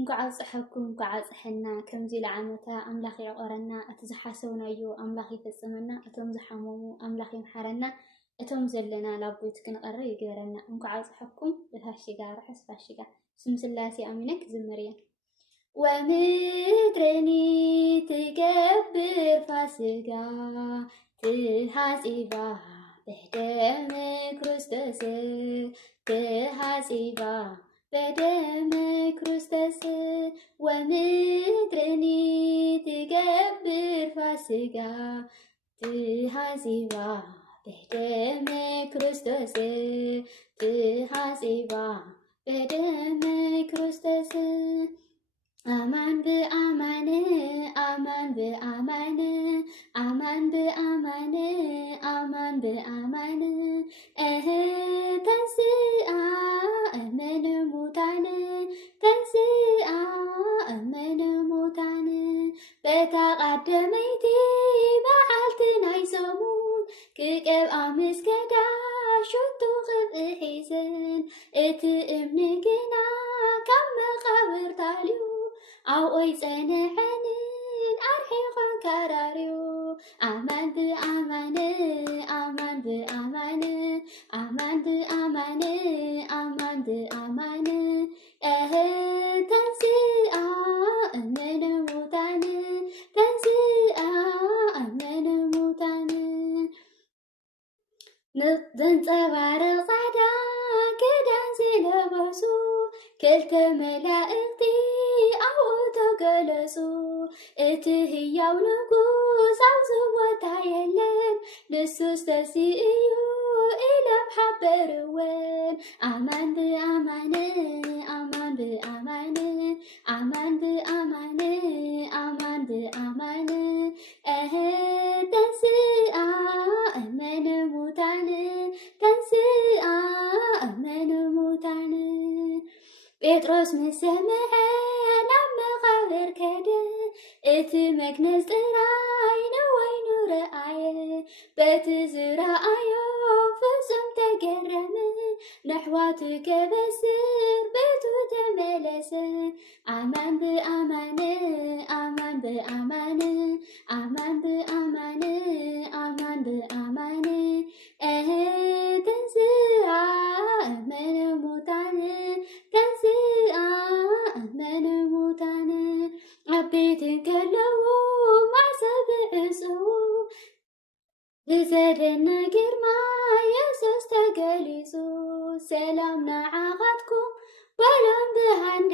እንኳዕ ጽሕኩም እንኳዕ ጽሕና ከምዚ ለዓመታ ኣምላኽ ይቕረና እቲ ዝሓሰብናዮ ኣምላኽ ይፈጽመና እቶም ዝሓመሙ ኣምላኽ ይምሓረና እቶም ዘለና ላቦት ክንቐርብ ይግበረና እንኳዕ ጽሕኩም ብፋሽጋ ርሕስ ፋሽጋ ስም ስላሴ ኣሚነክ ዝመርያ ومدرني تكبر فاسقا تحاسبا بدم كريستوس تحاسبا بدم كريستوس ومدرني تكبر فاسقا تحاسبا بدم كريستوس تحاسبا بدم كريستوس አማን በአማን አማን በአማን አማን በአማን አማን በአማን ተንሥአ እምነ ሙታን ተንሥአ እምነ ሙታን በተቃደመይቲ መዓልቲ ናይ ሰሙን ክቀብኣ ምስገዳ ሽቱ ክብኢ ሒዘን እቲ እምኒ ግና ካብ መቃብር ታልዩ أوي سنحنين أرحيقن كراريو أمان بأمان أمان بأمان أمان بأمان أمان بأمان تنسيئا أمن موتان تنسيئا أمن موتان نضن تبارق عدا كدان سيلبسو كلت ملائكتي ገለጹ እቲ ህያው ንጉስ ኣብ ዝወታ የለን ንሱስ ተሲእዩ ኢሎም ሓበርወን ኣማን ብኣማን ኣማን ብኣማን ኣማን ብኣማን ኣማን ብኣማን ተንሥአ እመነ ሙታን ተንሥአ እመነ ሙታን ጴጥሮስ ምስ ሰምዐ ናብ መቃብር ከደ እቲ መግነዝ ጥራይ ንወይኑ ረኣየ በቲ ዝረኣዮ ፍጹም ተገረመ ንኣሕዋቱ ከበስር ቤቱ